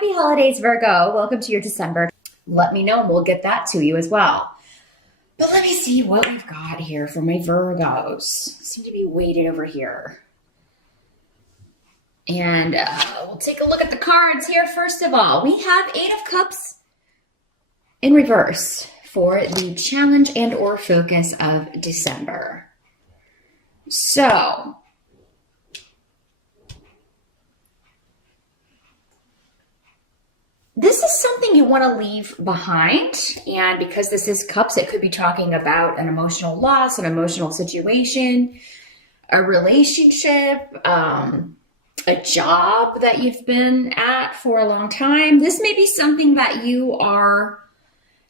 Happy holidays, Virgo. Welcome to your December. Let me know and we'll get that to you as well. But let me see what we've got here for my Virgos. Seem to be weighted over here. And we'll take a look at the cards here. First of all, we have Eight of Cups in reverse for the challenge and or focus of December. So, this is something you want to leave behind, and because this is cups, it could be talking about an emotional loss, an emotional situation, a relationship, a job that you've been at for a long time. This may be something that you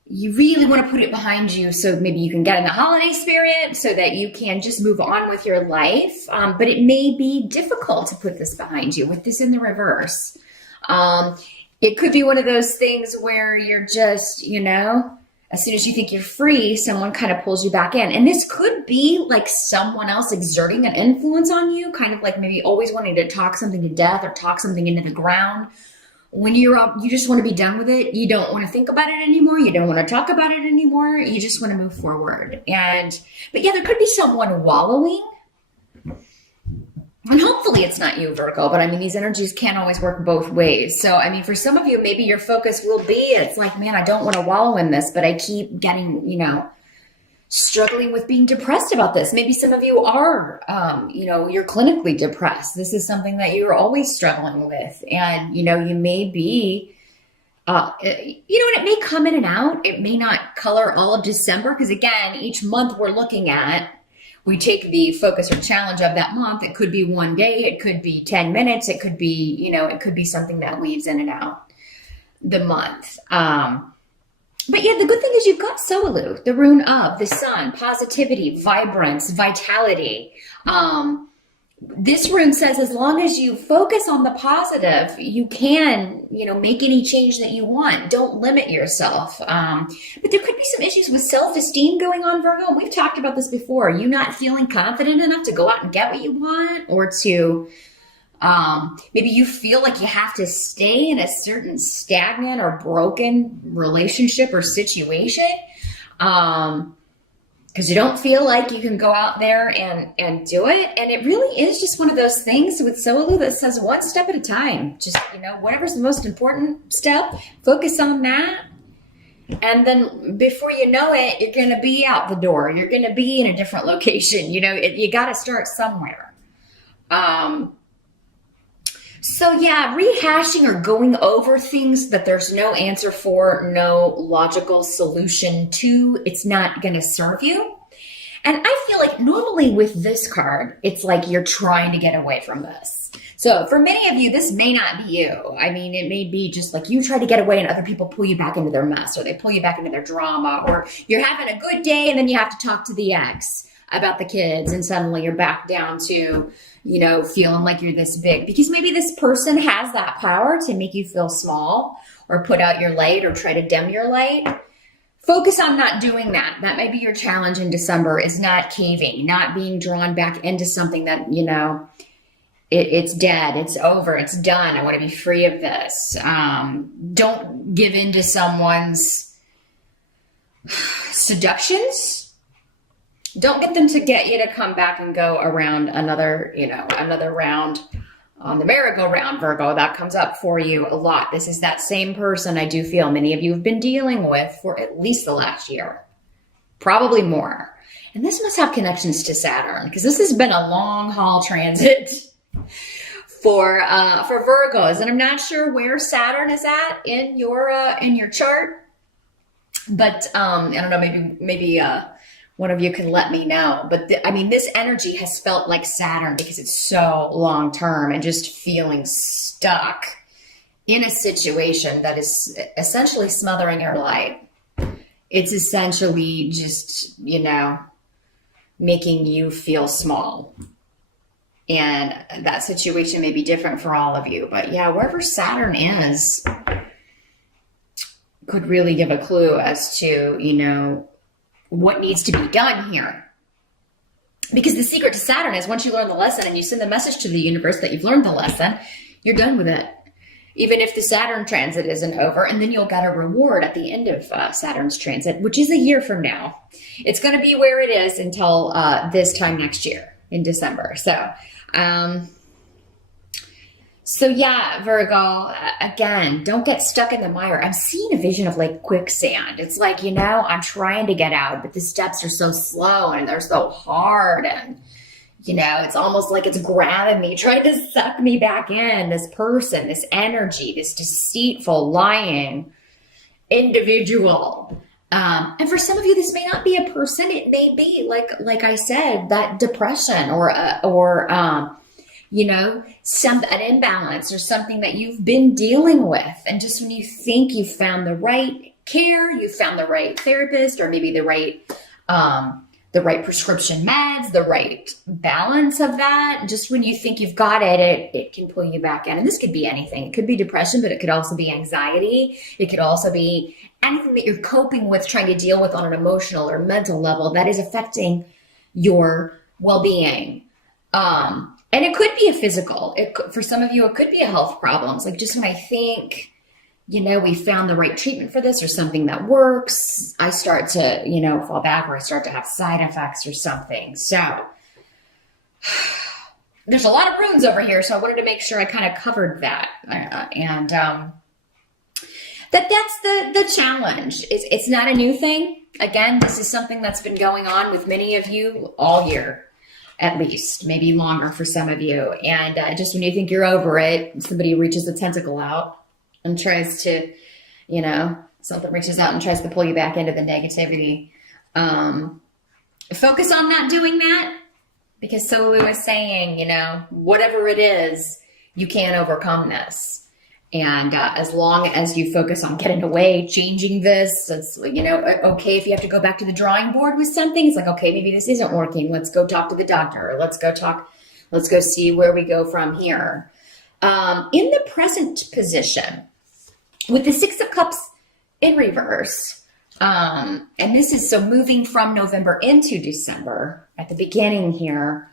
really want to put it behind you, so maybe you can get in the holiday spirit so that you can just move on with your life. But it may be difficult to put this behind you with this in the reverse. It could be one of those things where you're just, as soon as you think you're free, someone kind of pulls you back in. And this could be like someone else exerting an influence on you, kind of like maybe always wanting to talk something to death or talk something into the ground. When you just want to be done with it. You don't want to think about it anymore. You don't want to talk about it anymore. You just want to move forward. But yeah, there could be someone wallowing. And hopefully it's not you, Virgo, but I mean, these energies can't always work both ways. So, I mean, for some of you, maybe your focus will be, it's like, man, I don't want to wallow in this, but I keep getting, struggling with being depressed about this. Maybe some of you are, you're clinically depressed. This is something that you're always struggling with. And, you may be, and it may come in and out. It may not color all of December, because again, each month we're looking at, we take the focus or challenge of that month. It could be one day. It could be 10 minutes. It could be, it could be something that weaves in and out the month. But yeah, the good thing is you've got Soalu, the rune of the sun, positivity, vibrance, vitality. This rune says as long as you focus on the positive, you can, make any change that you want. Don't limit yourself. But there could be some issues with self-esteem going on, Virgo. We've talked about this before. You not feeling confident enough to go out and get what you want, or to maybe you feel like you have to stay in a certain stagnant or broken relationship or situation. Because you don't feel like you can go out there and do it. And it really is just one of those things with Soalu that says one step at a time. Just, whatever's the most important step, focus on that. And then before you know it, you're going to be out the door. You're going to be in a different location. You got to start somewhere. So yeah, rehashing or going over things that there's no answer for, no logical solution to, it's not going to serve you. And I feel like normally with this card, it's like you're trying to get away from this. So for many of you, this may not be you. I mean, it may be just like you try to get away and other people pull you back into their mess, or they pull you back into their drama, or you're having a good day and then you have to talk to the ex about the kids and suddenly you're back down to, feeling like you're this big, because maybe this person has that power to make you feel small or put out your light or try to dim your light. Focus on not doing that. That may be your challenge in December, is not caving, not being drawn back into something that, it's dead, it's over, it's done. I want to be free of this. Don't give in to someone's seductions. Don't get them to get you to come back and go around another round on the merry-go-round, Virgo. That comes up for you a lot. This is that same person I do feel many of you have been dealing with for at least the last year, probably more. And this must have connections to Saturn, because this has been a long haul transit for Virgos. And I'm not sure where Saturn is at in your chart, but I don't know, maybe one of you can let me know. But this energy has felt like Saturn because it's so long term and just feeling stuck in a situation that is essentially smothering your life. It's essentially just, making you feel small. And that situation may be different for all of you. But yeah, wherever Saturn is could really give a clue as to, what needs to be done here. Because the secret to Saturn is once you learn the lesson and you send the message to the universe that you've learned the lesson, you're done with it. even if the Saturn transit isn't over, and then you'll get a reward at the end of Saturn's transit, which is a year from now. It's going to be where it is until this time next year in December. So yeah, Virgo, again, don't get stuck in the mire. I'm seeing a vision of like quicksand. It's like, I'm trying to get out, but the steps are so slow and they're so hard. And, it's almost like it's grabbing me, trying to suck me back in. This person, this energy, this deceitful, lying individual. And for some of you, this may not be a person. It may be like I said, that depression or an imbalance or something that you've been dealing with. And just when you think you've found the right care, you've found the right therapist, or maybe the right prescription meds, the right balance of that. Just when you think you've got it can pull you back in. And this could be anything. It could be depression, but it could also be anxiety. It could also be anything that you're coping with, trying to deal with on an emotional or mental level that is affecting your well-being. And it could be a physical. For some of you, it could be a health problems. Like just when I think, we found the right treatment for this or something that works, I start to, fall back, or I start to have side effects or something. So there's a lot of runes over here. So I wanted to make sure I kind of covered that. That's the challenge. It's not a new thing. Again, this is something that's been going on with many of you all year. At least, maybe longer for some of you. And just when you think you're over it, somebody reaches a tentacle out and tries to, something reaches out and tries to pull you back into the negativity. Focus on not doing that, because Solu was saying, whatever it is, you can't overcome this. And as long as you focus on getting away, changing this, it's, okay, if you have to go back to the drawing board with something, it's like, okay, maybe this isn't working. Let's go talk to the doctor. Or let's go see where we go from here. In the present position, with the Six of Cups in reverse, and this is so moving from November into December at the beginning here,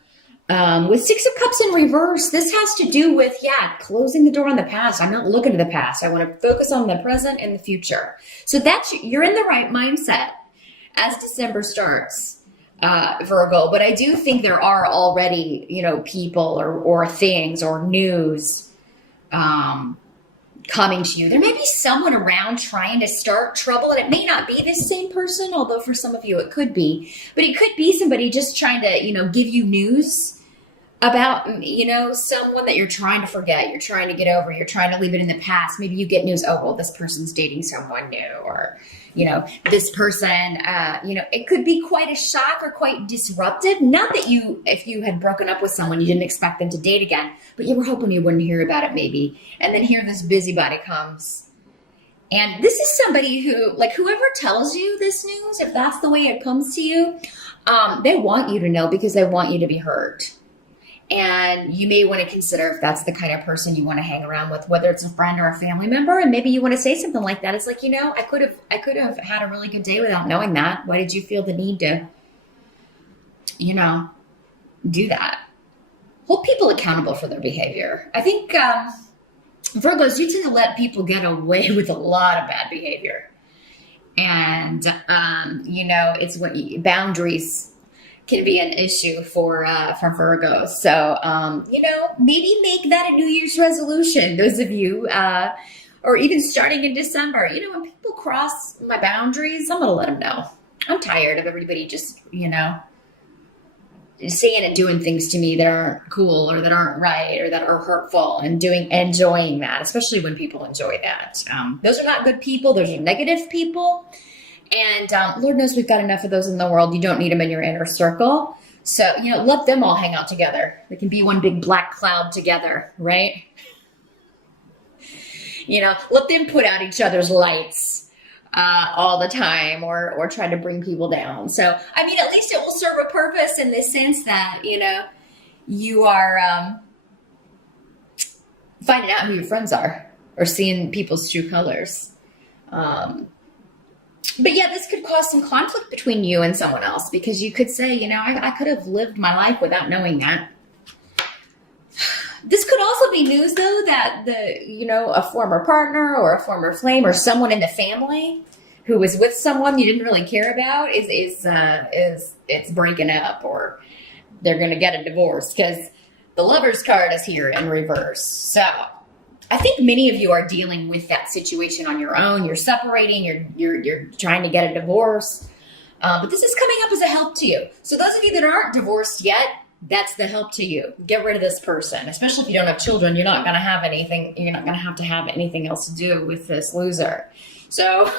with Six of Cups in reverse, this has to do with, closing the door on the past. I'm not looking to the past. I want to focus on the present and the future. So you're in the right mindset as December starts, Virgo. But I do think there are already, people or things or news coming to you. There may be someone around trying to start trouble, and it may not be this same person, although for some of you it could be. But it could be somebody just trying to, give you news about, someone that you're trying to forget, you're trying to get over, you're trying to leave it in the past. Maybe you get news, this person's dating someone new, or, this person, it could be quite a shock or quite disruptive. Not that if you had broken up with someone, you didn't expect them to date again, but you were hoping you wouldn't hear about it maybe. And then here this busybody comes. And this is somebody who, whoever tells you this news, if that's the way it comes to you, they want you to know because they want you to be heard. And you may want to consider if that's the kind of person you want to hang around with, whether it's a friend or a family member. And maybe you want to say something like that. It's like, I could have had a really good day without knowing that. Why did you feel the need to, do that? Hold people accountable for their behavior. I think, Virgos, you tend to let people get away with a lot of bad behavior. And, it's when boundaries can be an issue for Virgos. So, maybe make that a New Year's resolution. Those of you, or even starting in December, when people cross my boundaries, I'm going to let them know. I'm tired of everybody just, saying and doing things to me that aren't cool or that aren't right or that are hurtful, and enjoying that, especially when people enjoy that. Those are not good people. Those are negative people. And Lord knows we've got enough of those in the world. You don't need them in your inner circle. So, let them all hang out together. They can be one big black cloud together, right? Let them put out each other's lights all the time, or try to bring people down. So, at least it will serve a purpose in the sense that, you are finding out who your friends are or seeing people's true colors. But yeah, this could cause some conflict between you and someone else, because you could say, I could have lived my life without knowing that. This could also be news, though, that a former partner or a former flame or someone in the family who was with someone you didn't really care about is breaking up, or they're going to get a divorce, because the Lover's card is here in reverse. So I think many of you are dealing with that situation on your own. You're separating. You're trying to get a divorce, but this is coming up as a help to you. So those of you that aren't divorced yet, that's the help to you. Get rid of this person, especially if you don't have children. You're not going to have anything. You're not going to have anything else to do with this loser. So,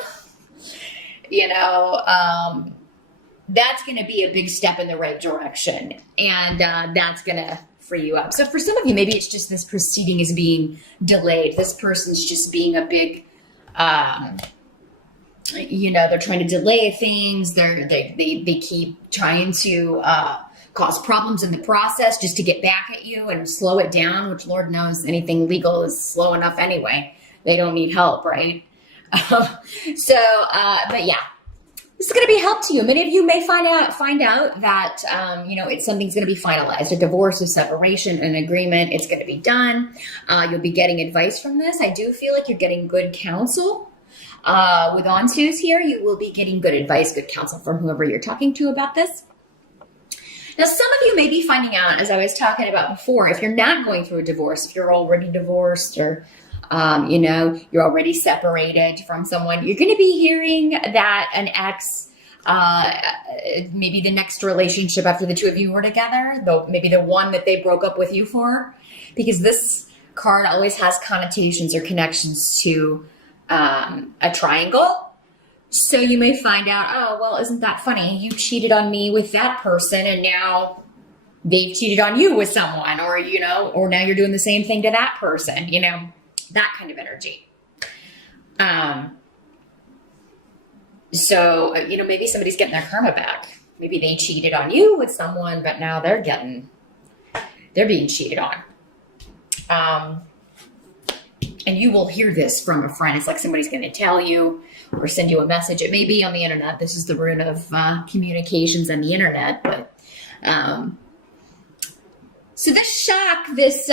that's going to be a big step in the right direction, and that's going to free you up. So for some of you, maybe it's just this proceeding is being delayed. This person's just being a big, they're trying to delay things. They keep trying to cause problems in the process just to get back at you and slow it down, which Lord knows anything legal is slow enough anyway. They don't need help, right? But yeah, this is going to be help to you. Many of you may find out that, something's going to be finalized, a divorce, a separation, an agreement. It's going to be done. You'll be getting advice from this. I do feel like you're getting good counsel. With on-twos here, you will be getting good advice, good counsel from whoever you're talking to about this. Now, some of you may be finding out, as I was talking about before, if you're not going through a divorce, if you're already divorced, or you're already separated from someone, you're going to be hearing that an ex, maybe the next relationship after the two of you were together, though maybe the one that they broke up with you for, because this card always has connotations or connections to a triangle. So you may find out, oh, well, isn't that funny? You cheated on me with that person, and now they've cheated on you with someone, or now you're doing the same thing to that person, that kind of energy. So, maybe somebody's getting their karma back. Maybe they cheated on you with someone, but now they're being cheated on. And you will hear this from a friend. It's like somebody's going to tell you or send you a message. It may be on the internet. This is the root of communications on the internet. But so this shock, this,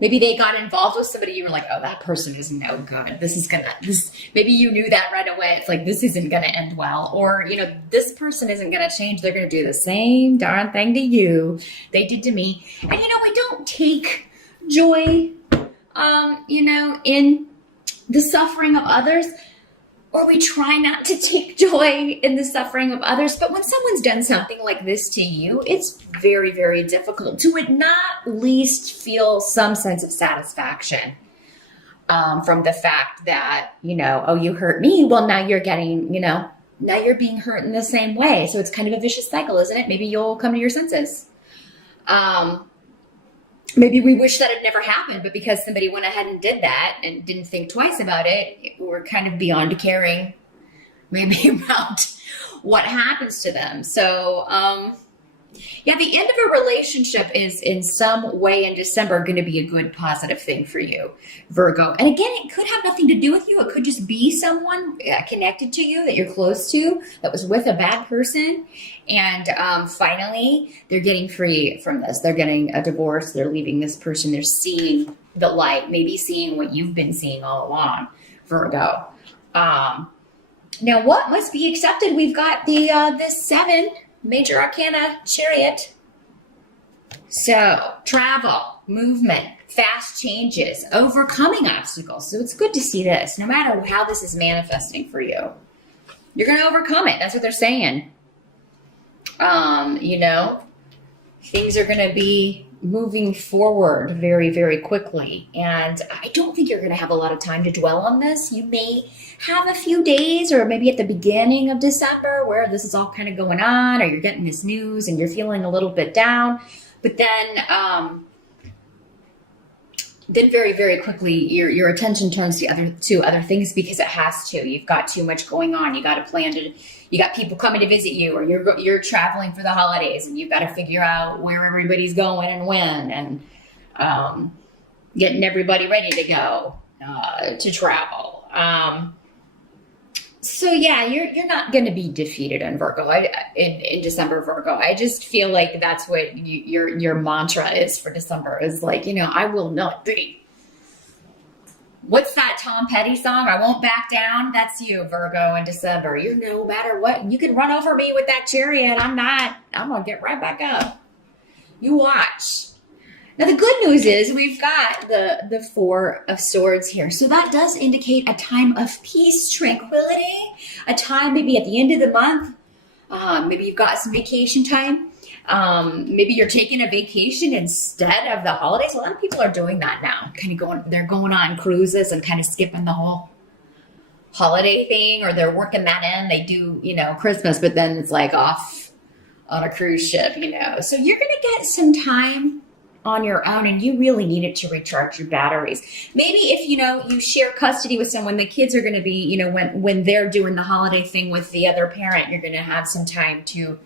maybe they got involved with somebody. You were like, oh, that person is no good. Maybe you knew that right away. It's like, this isn't going to end well. Or, this person isn't going to change. They're going to do the same darn thing to you they did to me. And, we don't take joy, in the suffering of others, or we try not to take joy in the suffering of others. But when someone's done something like this to you, it's very, very difficult to at not least feel some sense of satisfaction from the fact that, oh, you hurt me. Well, now you're getting, now you're being hurt in the same way. So it's kind of a vicious cycle, isn't it? Maybe you'll come to your senses. Maybe we wish that it never happened, but because somebody went ahead and did that and didn't think twice about it, we're kind of beyond caring maybe about what happens to them. So, the end of a relationship is in some way in December going to be a good positive thing for you, Virgo. And again, it could have nothing to do with you. It could just be someone connected to you that you're close to that was with a bad person. And finally, they're getting free from this. They're getting a divorce. They're leaving this person. They're seeing the light, maybe seeing what you've been seeing all along, Virgo. Now, what must be accepted? We've got this 7 major arcana chariot. So travel, movement, fast changes, overcoming obstacles. So it's good to see this. No matter how this is manifesting for you, you're going to overcome it. That's what they're saying. Things are going to be moving forward very, very quickly. And I don't think you're going to have a lot of time to dwell on this. You may have a few days, or maybe at the beginning of December, where this is all kind of going on, or you're getting this news and you're feeling a little bit down. But then very, very quickly, your attention turns to other things, because it has to. You've got too much going on. You got to plan to. You got people coming to visit you, or you're traveling for the holidays, and you've got to figure out where everybody's going and when, and getting everybody ready to go to travel. So yeah, you're not going to be defeated in Virgo. In December, Virgo. I just feel like that's what your mantra is for December is like, I will not be. What's that Tom Petty song? I won't back down. That's you, Virgo, in December. You no matter what, you can run over me with that chariot. I'm not. I'm gonna get right back up. You watch. Now the good news is we've got the Four of Swords here. So that does indicate a time of peace, tranquility, a time maybe at the end of the month. Maybe you've got some vacation time. Maybe you're taking a vacation instead of the holidays. A lot of people are doing that now. They're going on cruises and kind of skipping the whole holiday thing, or they're working that in. They do, Christmas, but then it's like off on a cruise ship, So you're going to get some time on your own, and you really need it to recharge your batteries. Maybe if you share custody with someone, the kids are going to be, when they're doing the holiday thing with the other parent, you're going to have some time to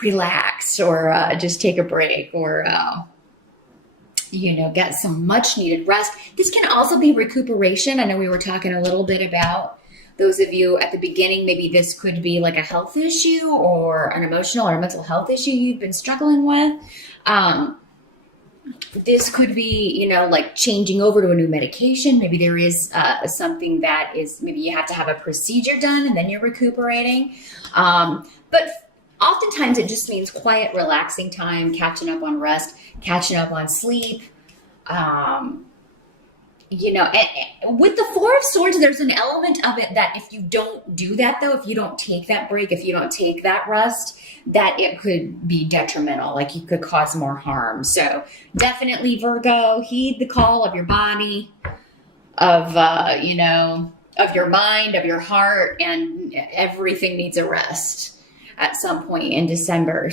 relax or just take a break or get some much needed rest. This can also be recuperation. I know we were talking a little bit about those of you at the beginning. Maybe this could be like a health issue or an emotional or mental health issue you've been struggling with. This could be, like changing over to a new medication. Maybe there is something that is, maybe you have to have a procedure done and then you're recuperating. But oftentimes it just means quiet, relaxing time, catching up on rest, catching up on sleep. And with the Four of Swords, there's an element of it that if you don't do that, though, if you don't take that break, if you don't take that rest, that it could be detrimental, like you could cause more harm. So definitely, Virgo, heed the call of your body, of your mind, of your heart, and everything needs a rest at some point in December.